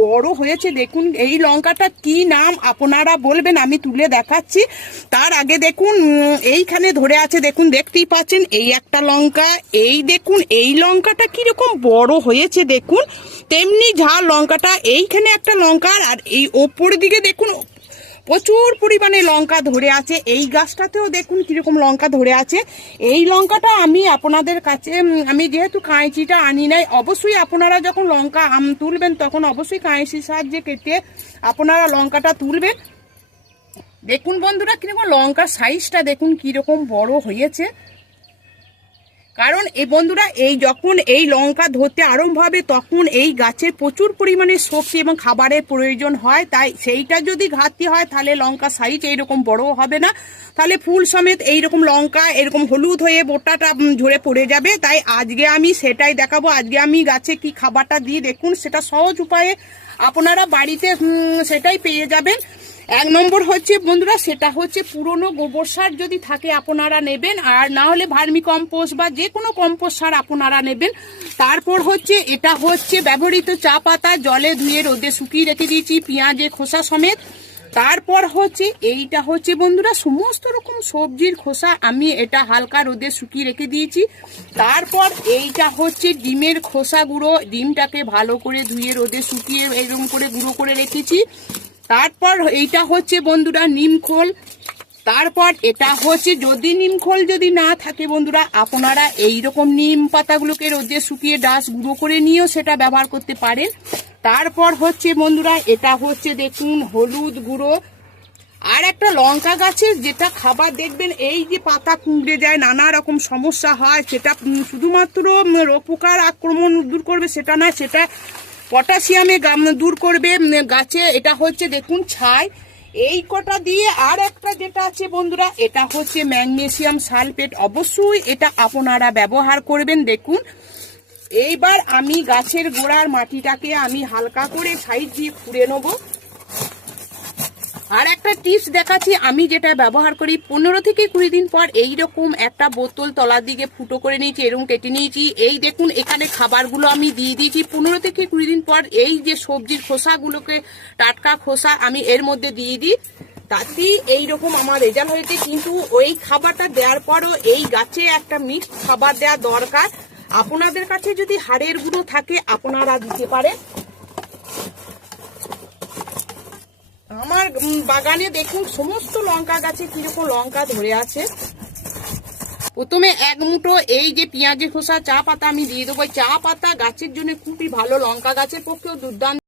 বড় হয়েছে দেখুন। এই লঙ্কাটা কি নাম আপনারা বলবেন, আমি তুলে দেখাচ্ছি। তার আগে দেখুন এইখানে ধরে আছে, দেখুন দেখতেই পাচ্ছেন এই একটা লঙ্কা। এই দেখুন এই লঙ্কাটা কিরকম বড় হয়েছে দেখুন, তেমনি ঝাল লঙ্কাটা। এইখানে একটা লঙ্কা, আর এই ওপর দিকে দেখুন প্রচুর পরিমাণে লঙ্কা ধরে আছে। এই গাছটাতেও দেখুন কিরকম লঙ্কা ধরে আছে। এই লঙ্কাটা আমি আপনাদের কাছে, আমি যেহেতু কাঁচিটা আনি নাই, অবশ্যই আপনারা যখন লঙ্কা তুলবেন তখন অবশ্যই কাঁচির সাহায্যে কেটে আপনারা লঙ্কাটা তুলবেন। দেখুন বন্ধুরা কিরকম লঙ্কার সাইজটা দেখুন কিরকম বড় হয়েছে। কারণ এই বন্ধুরা এই যখন এই লঙ্কা ধরতে আরম্ভ হবে তখন এই গাছের প্রচুর পরিমাণে শক্তি এবং খাবারের প্রয়োজন হয়, তাই সেইটা যদি ঘাটতি হয় তাহলে লঙ্কা সাইজ এইরকম বড় হবে না, তাহলে ফুল সমেত এইরকম লঙ্কা এরকম হলুদ হয়ে বোটাটা ঝরে পড়ে যাবে। তাই আজকে আমি সেটাই দেখাবো। আজকে আমি গাছে কি খাবারটা দিই দেখুন, সেটা সহজ উপায়ে আপনারা বাড়িতে সেটাই পেয়ে যাবেন। এক নম্বর হচ্ছে বন্ধুরা, সেটা হচ্ছে পুরনো গোবর সার যদি থাকে আপনারা নেবেন, আর না হলে ভার্মি কম্পোস্ট বা যে কোনো কম্পোস্ট সার আপনারা নেবেন। তারপর হচ্ছে এটা হচ্ছে ব্যবহৃত চা পাতা, জলে ধুয়ে রোদে শুকিয়ে রেখে দিয়েছি পেঁয়াজের খোসা সমেত। তারপর হচ্ছে এইটা হচ্ছে বন্ধুরা সমস্ত রকম সবজির খোসা, আমি এটা হালকা রোদে শুকিয়ে রেখে দিয়েছি। তারপর এইটা হচ্ছে ডিমের খোসা গুঁড়ো, ডিমটাকে ভালো করে ধুয়ে রোদে শুকিয়ে এরকম করে গুঁড়ো করে রেখেছি। তারপর এইটা হচ্ছে বন্ধুরা নিমখোল। তারপর এটা হচ্ছে যদি নিমখোল যদি না থাকে বন্ধুরা, আপনারা এইরকম নিম পাতাগুলোকে রোদে শুকিয়ে ডাস গুঁড়ো করে নিয়েও সেটা ব্যবহার করতে পারেন। তারপর হচ্ছে বন্ধুরা এটা হচ্ছে দেখুন হলুদ গুঁড়ো। আর একটা লঙ্কা গাছের যেটা খাবার দেখবেন এই যে পাতা কুঁকড়ে যায়, নানা রকম সমস্যা হয়, সেটা শুধুমাত্র রোগ পোকার আক্রমণ দূর করবে সেটা না, সেটা পটাশিয়ামে দূর করবে গাছে। এটা হচ্ছে দেখুন ছাই। এই কটা দিয়ে আর একটা যেটা আছে বন্ধুরা, এটা হচ্ছে ম্যাগনেসিয়াম সালফেট, অবশ্যই এটা আপনারা ব্যবহার করবেন। দেখুন এইবার আমি গাছের গোড়ার মাটিটাকে আমি হালকা করে সাইড দিয়ে খুঁড়ে নেব। আর একটা টিপস দেখাচ্ছি, আমি যেটা ব্যবহার করি 15 থেকে 20 দিন পর এইরকম একটা বোতল তলার দিকে ফুটো করে নিয়েছি, এরকম কেটে নিয়েছি। এই দেখুন এখানে খাবারগুলো আমি দিয়ে দিয়েছি। 15 থেকে 20 দিন পর এই যে সবজির খোসাগুলোকে, টাটকা খোসা আমি এর মধ্যে দিয়ে দিই, তাতেই এইরকম আমার রেজাল্ট হয়েছে। কিন্তু ওই খাবারটা দেওয়ার পরও এই গাছে একটা মিক্সড খাবার দেওয়া দরকার। আপনাদের কাছে যদি হাড়ের গুঁড়ো থাকে আপনারা দিতে পারেন। আমার বাগানে দেখুন সমস্ত লঙ্কা গাছে কিরকম লঙ্কা ধরে আছে। প্রথমে এক মুঠো এই যে পেঁয়াজের খোসা চা পাতা আমি দিয়ে দেবো। চা পাতা গাছের জন্য খুবই ভালো, লঙ্কা গাছের পক্ষেও দুর্দান্ত।